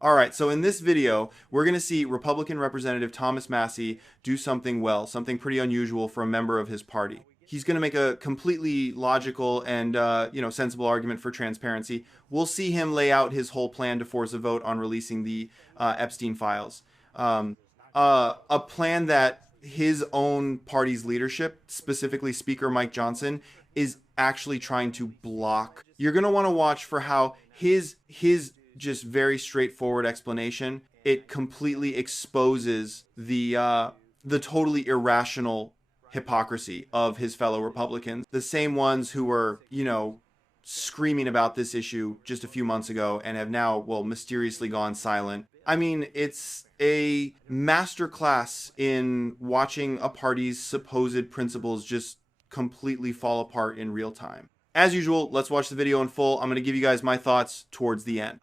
All right, so in this video, we're going to see Republican Representative Thomas Massie do something well, something pretty unusual for a member of his party. He's going to make a completely logical and sensible argument for transparency. We'll see him lay out his whole plan to force a vote on releasing the Epstein files. A plan that his own party's leadership, specifically Speaker Mike Johnson, is actually trying to block. You're going to want to watch for how his just very straightforward explanation, it completely exposes the totally irrational hypocrisy of his fellow Republicans, the same ones who were, screaming about this issue just a few months ago and have now, mysteriously gone silent. I mean, it's a masterclass in watching a party's supposed principles just completely fall apart in real time. As usual, let's watch the video in full. I'm going to give you guys my thoughts towards the end.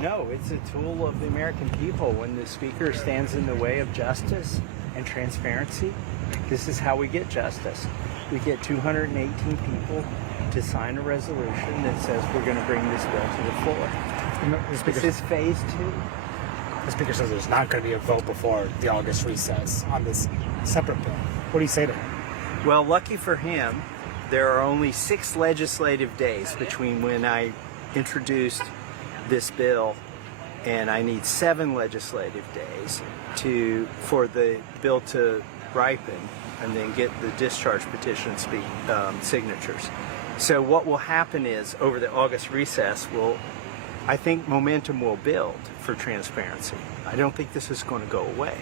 No, it's a tool of the American people. When the speaker stands in the way of justice and transparency, this is how we get justice. We get 218 people to sign a resolution that says we're going to bring this bill to the floor. This is phase 2. The speaker says there's not going to be a vote before the August recess on this separate bill. What do you say to him? Well, lucky for him, there are only 6 legislative days between when I introduced this bill, and I need 7 legislative days for the bill to ripen and then get the discharge petition signatures. So what will happen is, over the August recess, I think momentum will build for transparency. I don't think this is going to go away.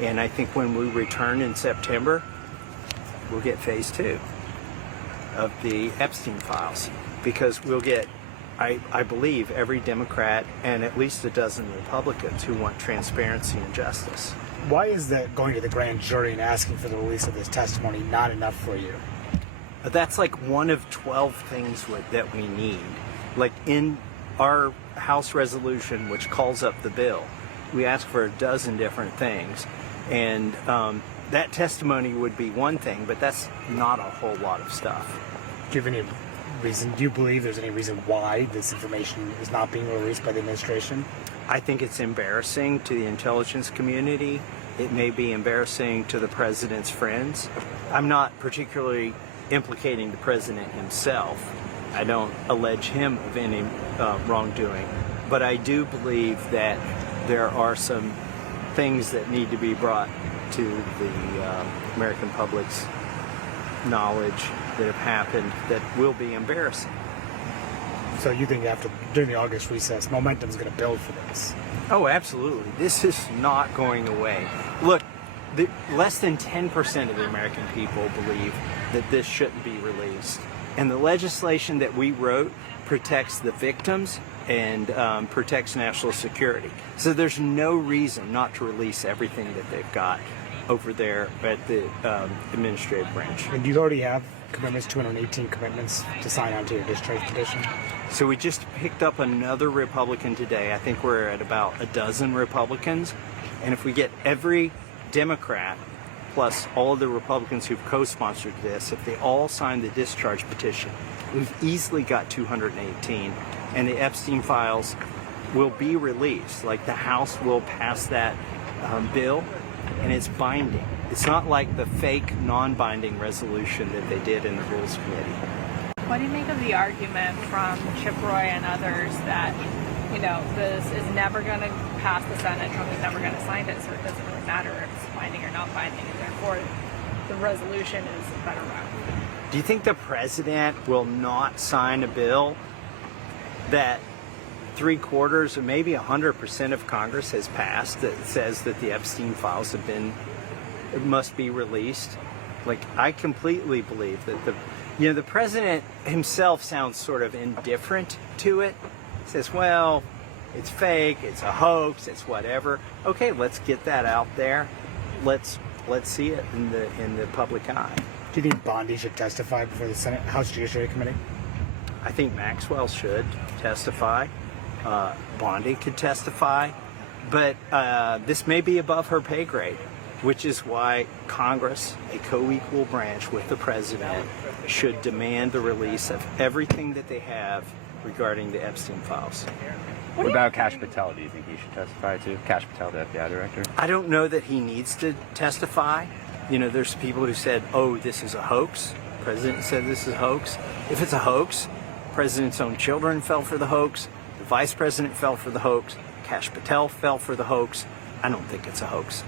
And I think when we return in September, we'll get phase 2 of the Epstein files, because we'll get, I believe, every Democrat and at least a dozen Republicans who want transparency and justice. Why is that going to the grand jury and asking for the release of this testimony not enough for you? That's like one of 12 things that we need. Like in our House resolution, which calls up the bill, we ask for a dozen different things. And that testimony would be one thing, but that's not a whole lot of stuff. Do you have any reason? Do you believe there's any reason why this information is not being released by the administration? I think it's embarrassing to the intelligence community. It may be embarrassing to the president's friends. I'm not particularly implicating the president himself. I don't allege him of any wrongdoing, but I do believe that there are some things that need to be brought to the American public's knowledge that have happened that will be embarrassing. So you think during the August recess, momentum's going to build for this? Oh, absolutely. This is not going away. Look, less than 10% of the American people believe that this shouldn't be released. And the legislation that we wrote protects the victims and protects national security. So there's no reason not to release everything that they've got over there at the administrative branch. And you already have commitments, 218 commitments to sign on to your discharge petition? So we just picked up another Republican today. I think we're at about a dozen Republicans. And if we get every Democrat plus all of the Republicans who've co-sponsored this, if they all sign the discharge petition, we've easily got 218. And the Epstein files will be released. Like, the House will pass that bill, and it's binding. It's not like the fake non-binding resolution that they did in the Rules Committee. What do you make of the argument from Chip Roy and others that, this is never going to pass the Senate, Trump is never going to sign it, so it doesn't really matter if it's binding or not binding, and therefore the resolution is a better route? Do you think the president will not sign a bill that 3/4 or maybe 100% of Congress has passed that says that the Epstein files must be released? Like, I completely believe that the president himself sounds sort of indifferent to it. He says, well, it's fake, it's a hoax, it's whatever. Okay, let's get that out there. Let's see it in the public eye. Do you think Bondi should testify before the Senate House Judiciary Committee? I think Maxwell should testify. Bondi could testify. But this may be above her pay grade, which is why Congress, a co-equal branch with the president, should demand the release of everything that they have regarding the Epstein files. What about Kash Patel? Do you think he should testify too? Kash Patel, the FBI director? I don't know that he needs to testify. You know, there's people who said, oh, this is a hoax. The president said this is a hoax. If it's a hoax, the president's own children fell for the hoax. The vice president fell for the hoax. Kash Patel fell for the hoax. I don't think it's a hoax.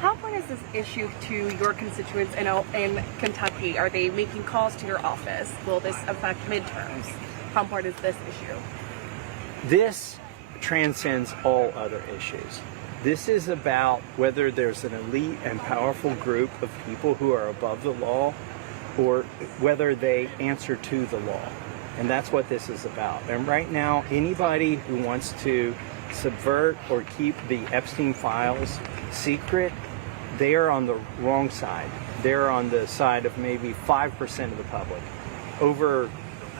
How important is this issue to your constituents in Kentucky? Are they making calls to your office? Will this affect midterms? How important is this issue? This transcends all other issues. This is about whether there's an elite and powerful group of people who are above the law or whether they answer to the law. And that's what this is about. And right now, anybody who wants to subvert or keep the Epstein files secret, they are on the wrong side. They're on the side of maybe 5% of the public. Over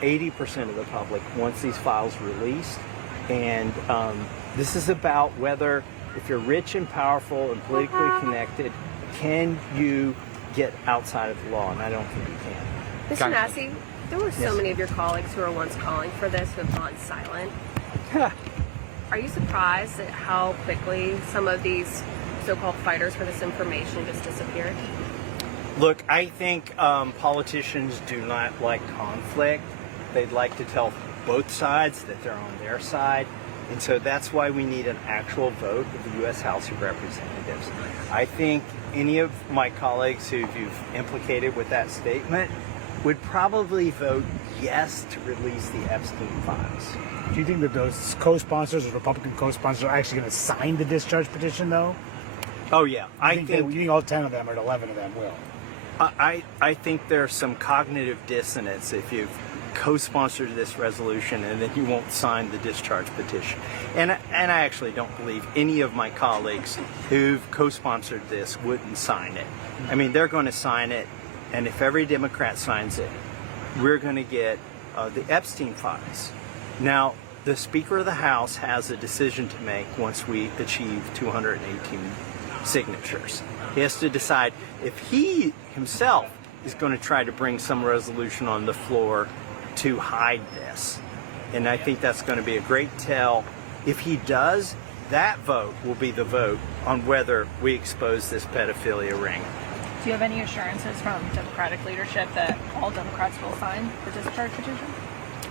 80% of the public wants these files released. And this is about whether, if you're rich and powerful and politically connected, can you get outside of the law? And I don't think you can. Mr. Massie, there were so many of your colleagues who were once calling for this who have gone silent. Are you surprised at how quickly some of these so-called fighters for this information just disappeared? Look, I think politicians do not like conflict. They'd like to tell both sides that they're on their side. And so that's why we need an actual vote of the U.S. House of Representatives. I think any of my colleagues who you've implicated with that statement would probably vote yes to release the Epstein files. Do you think that those co-sponsors, or Republican co-sponsors, are actually going to sign the discharge petition, though? Oh, yeah. You think all 10 of them or 11 of them will? I think there's some cognitive dissonance if you've co-sponsored this resolution and then you won't sign the discharge petition. And I actually don't believe any of my colleagues who've co-sponsored this wouldn't sign it. I mean, they're going to sign it, and if every Democrat signs it, we're going to get the Epstein files. Now, the Speaker of the House has a decision to make once we achieve 218 signatures. He has to decide if he himself is going to try to bring some resolution on the floor to hide this. And I think that's going to be a great tell. If he does, that vote will be the vote on whether we expose this pedophilia ring. Do you have any assurances from Democratic leadership that all Democrats will sign the discharge petition?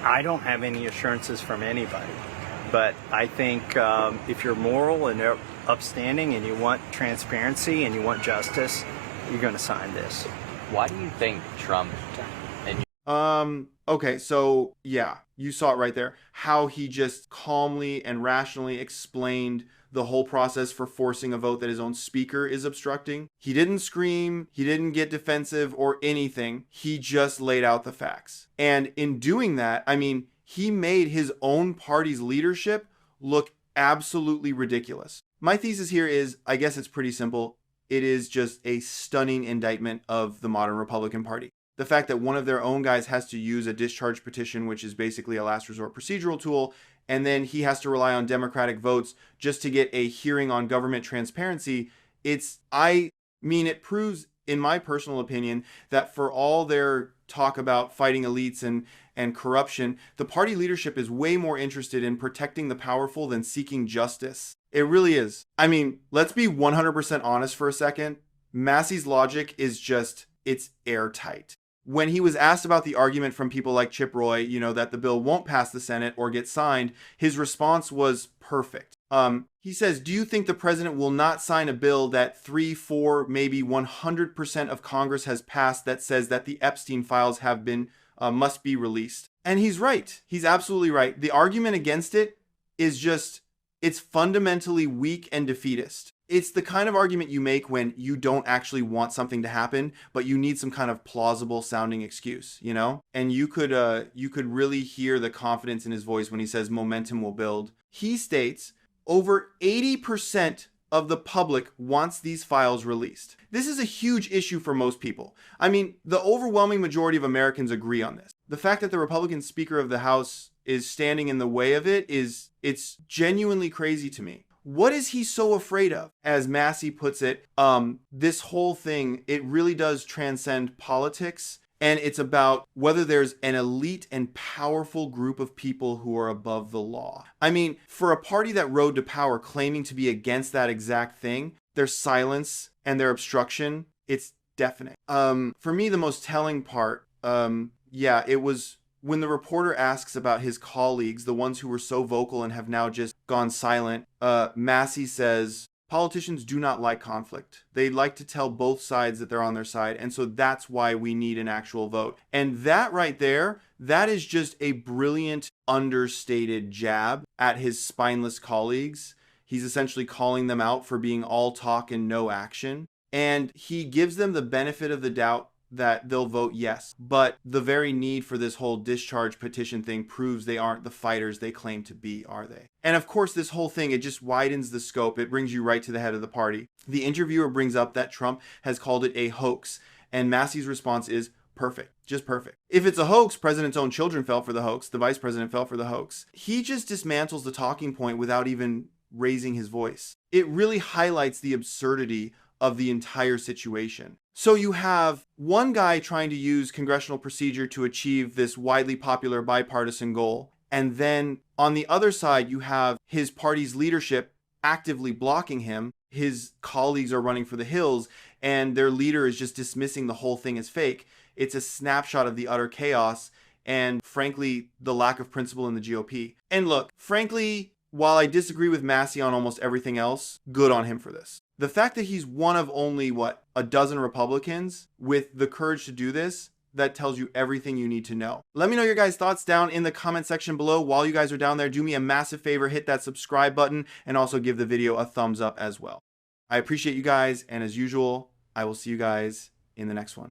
I don't have any assurances from anybody. But I think if you're moral and upstanding and you want transparency and you want justice, you're going to sign this. Why do you think Trump Okay, so yeah, you saw it right there. How he just calmly and rationally explained the whole process for forcing a vote that his own speaker is obstructing. He didn't scream, he didn't get defensive or anything. He just laid out the facts. And in doing that, I mean, he made his own party's leadership look absolutely ridiculous. My thesis here is, I guess it's pretty simple. It is just a stunning indictment of the modern Republican Party. The fact that one of their own guys has to use a discharge petition, which is basically a last resort procedural tool, and then he has to rely on Democratic votes just to get a hearing on government transparency. It proves, in my personal opinion, that for all their talk about fighting elites and corruption, the party leadership is way more interested in protecting the powerful than seeking justice. It really is. I mean, let's be 100% honest for a second. Massie's logic is just, it's airtight. When he was asked about the argument from people like Chip Roy, that the bill won't pass the Senate or get signed, his response was perfect. He says, do you think the president will not sign a bill that 3, 4, maybe 100% of Congress has passed that says that the Epstein files must be released? And he's right. He's absolutely right. The argument against it is just, it's fundamentally weak and defeatist. It's the kind of argument you make when you don't actually want something to happen, but you need some kind of plausible sounding excuse, And you could really hear the confidence in his voice when he says momentum will build. He states over 80% of the public wants these files released. This is a huge issue for most people. I mean, the overwhelming majority of Americans agree on this. The fact that the Republican Speaker of the House is standing in the way of it's genuinely crazy to me. What is he so afraid of? As Massie puts it, this whole thing, it really does transcend politics And it's about whether there's an elite and powerful group of people who are above the law. I mean, for a party that rode to power claiming to be against that exact thing, their silence and their obstruction, it's deafening. For me, the most telling part, it was when the reporter asks about his colleagues, the ones who were so vocal and have now just gone silent. Massie says, politicians do not like conflict. They like to tell both sides that they're on their side. And so that's why we need an actual vote. And that right there, that is just a brilliant, understated jab at his spineless colleagues. He's essentially calling them out for being all talk and no action. And he gives them the benefit of the doubt that they'll vote yes. But the very need for this whole discharge petition thing proves they aren't the fighters they claim to be, are they? And of course, this whole thing, it just widens the scope. It brings you right to the head of the party. The interviewer brings up that Trump has called it a hoax. And Massie's response is perfect. Just perfect. If it's a hoax, president's own children fell for the hoax. The vice president fell for the hoax. He just dismantles the talking point without even raising his voice. It really highlights the absurdity of the entire situation. So you have one guy trying to use congressional procedure to achieve this widely popular bipartisan goal. And then on the other side, you have his party's leadership actively blocking him. His colleagues are running for the hills and their leader is just dismissing the whole thing as fake. It's a snapshot of the utter chaos and, frankly, the lack of principle in the GOP. And look, frankly, while I disagree with Massie on almost everything else, good on him for this. The fact that he's one of only, a dozen Republicans with the courage to do this, that tells you everything you need to know. Let me know your guys' thoughts down in the comment section below. While you guys are down there, do me a massive favor, hit that subscribe button and also give the video a thumbs up as well. I appreciate you guys, and as usual, I will see you guys in the next one.